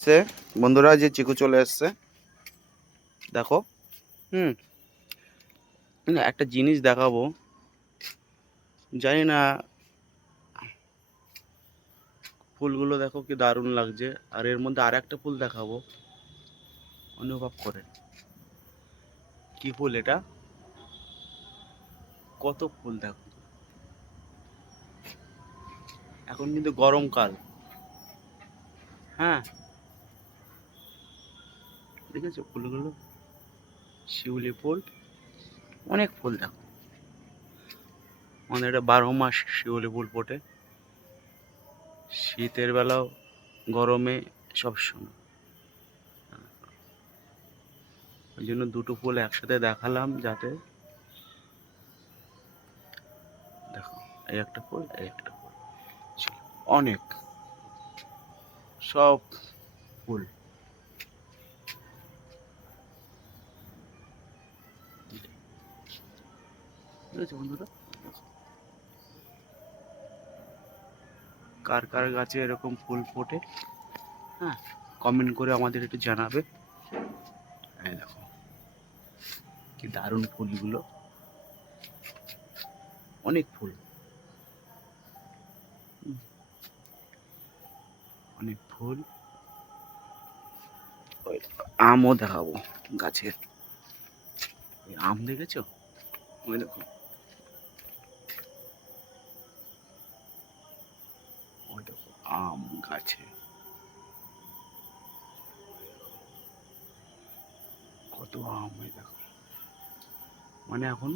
এসছে বন্ধুরা, যে চিকু চলে এসছে। দেখো, হুম একটা জিনিস দেখাবো। জানি না, ফুলগুলো দেখো কি দারুণ লাগছে। আর এর মধ্যে আর একটা ফুল দেখাবো। অনুভব করে। কি ফুল এটা? কত ফুল দেখো। এখন কিন্তু গরমকাল। হ্যাঁ দেখেছ ফুলগুলো শিউলি ফুল। অনেক ফুল দেখো। আমাদের এটা বারো মাস শিউলি ফুল ফোটে। শীতের বেলাও, গরমে সব সময় ওই জন্য দুটো ফুল একসাথে দেখালাম যাতে দেখো, এই একটা ফুল, এই একটা ফুল। অনেক। সব ফুল। বুঝেছ বন্ধুরা। কার কার গাছে এরকম ফুল ফোটে হ্যাঁ। কমেন্ট করে আমাদের একটু জানাবে। এই দেখো কি দারুণ ফুলগুলো। অনেক ফুল। অনেক ফুল। ওই আমও দেখাবো গাছের আম দেখেছ? ওই দেখো ওই দেখো আম গাছে। কত আম দেখো। মানে এখন